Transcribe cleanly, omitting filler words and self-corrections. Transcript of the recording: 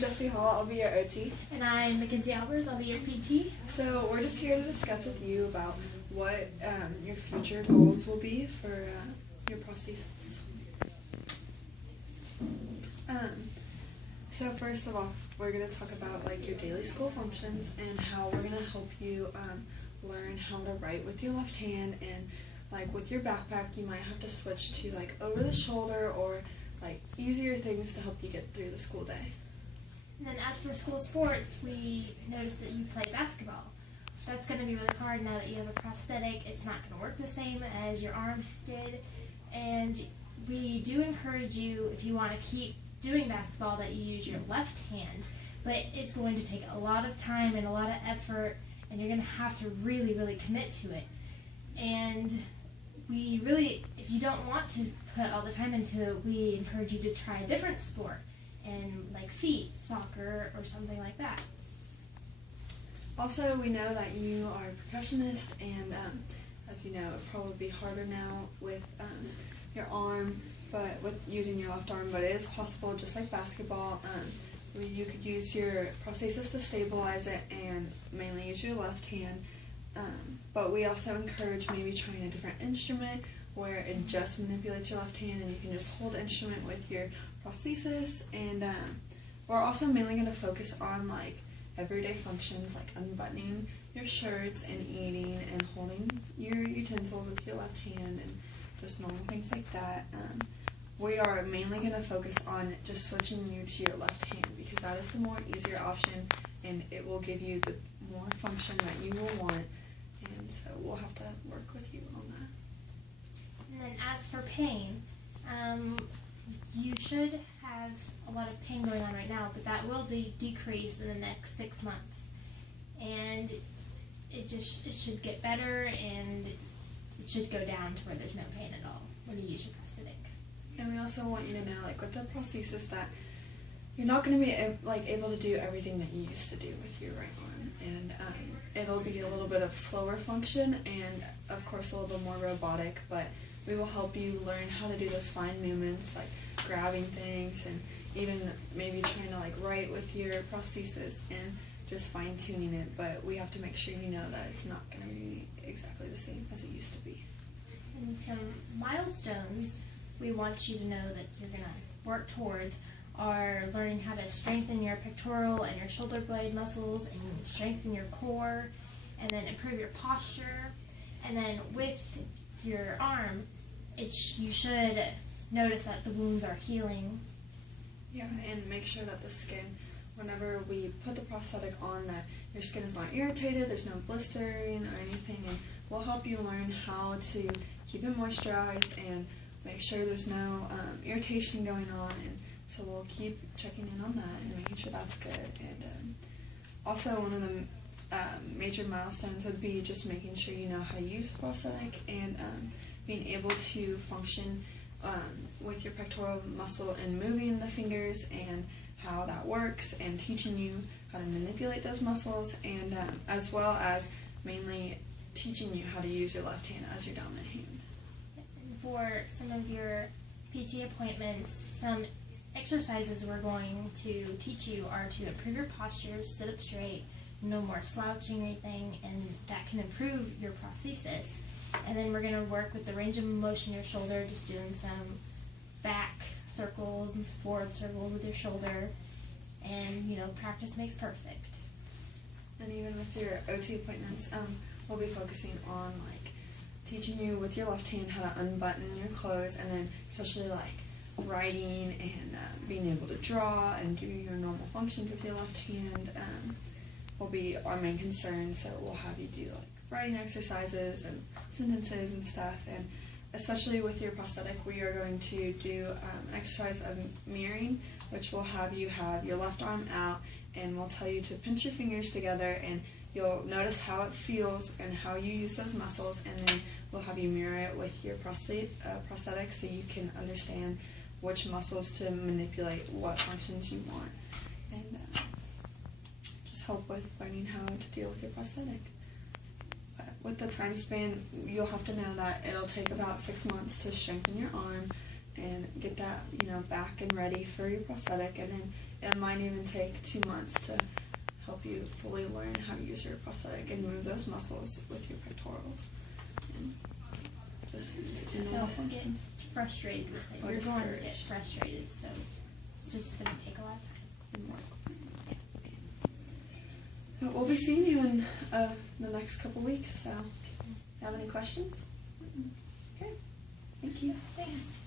Jessie Hall, I'll be your OT. And I'm McKenzie Albers, I'll be your PT. So we're just here to discuss with you about what your future goals will be for your prosthesis. So first of all, we're going to talk about like your daily school functions and how we're going to help you learn how to write with your left hand, and like with your backpack you might have to switch to like over the shoulder or like easier things to help you get through the school day. And then as for school sports, we noticed that you play basketball. That's going to be really hard now that you have a prosthetic. It's not going to work the same as your arm did. And we do encourage you, if you want to keep doing basketball, that you use your left hand. But it's going to take a lot of time and a lot of effort, and you're going to have to really, really commit to it. And we really, if you don't want to put all the time into it, we encourage you to try a different sport, and like feet, soccer, or something like that. Also, we know that you are a percussionist, and as you know, it would probably be harder now with your arm, but with using your left arm, but it is possible, just like basketball. You could use your prosthesis to stabilize it and mainly use your left hand, but we also encourage maybe trying a different instrument where it just manipulates your left hand and you can just hold the instrument with your prosthesis. And we're also mainly going to focus on like everyday functions like unbuttoning your shirts and eating and holding your utensils with your left hand and just normal things like that. We are mainly going to focus on just switching you to your left hand because that is the more easier option, and it will give you the more function that you will want, and so we'll have to work with you on that. And then as for pain, you should have a lot of pain going on right now, but that will decrease in the next 6 months. And it should get better, and it should go down to where there's no pain at all when you use your prosthetic. And we also want you to know, like with the prosthesis, that you're not going to be able to do everything that you used to do with your right arm, and it'll be a little bit of slower function and of course a little bit more robotic, but we will help you learn how to do those fine movements like grabbing things and even maybe trying to like write with your prosthesis and just fine-tuning it, but we have to make sure you know that it's not going to be exactly the same as it used to be. And some milestones we want you to know that you're going to work towards are learning how to strengthen your pectoral and your shoulder blade muscles and strengthen your core, and then improve your posture. And then with your arm, you should notice that the wounds are healing. Yeah, and make sure that the skin, whenever we put the prosthetic on, that your skin is not irritated, there's no blistering or anything, and we'll help you learn how to keep it moisturized and make sure there's no irritation going on, and so we'll keep checking in on that and making sure that's good. And also one of the major milestones would be just making sure you know how to use the prosthetic and being able to function with your pectoral muscle and moving the fingers and how that works, and teaching you how to manipulate those muscles, and as well as mainly teaching you how to use your left hand as your dominant hand. For some of your PT appointments, some exercises we're going to teach you are to improve your posture, sit up straight, no more slouching or anything, and that can improve your prosthesis. And then we're going to work with the range of motion in your shoulder, just doing some back circles and forward circles with your shoulder, and practice makes perfect. And even with your OT appointments, we'll be focusing on like teaching you with your left hand how to unbutton your clothes, and then especially like writing and being able to draw and do your normal functions with your left hand will be our main concern. So we'll have you do like writing exercises and sentences and stuff, and especially with your prosthetic we are going to do an exercise of mirroring, which will have you have your left arm out, and we'll tell you to pinch your fingers together, and you'll notice how it feels and how you use those muscles, and then we'll have you mirror it with your prosthetic so you can understand which muscles to manipulate, what functions you want, and just help with learning how to deal with your prosthetic. With the time span, you'll have to know that it'll take about 6 months to strengthen your arm, and get that, back and ready for your prosthetic. And then it might even take 2 months to help you fully learn how to use your prosthetic and move those muscles with your pectorals. And just do normal functions. Get frustrated with it. Or You're going to get discouraged. frustrated, so it's just going to take a lot of time. And more. But we'll be seeing you in the next couple weeks, so have any questions? Okay, thank you. Thanks.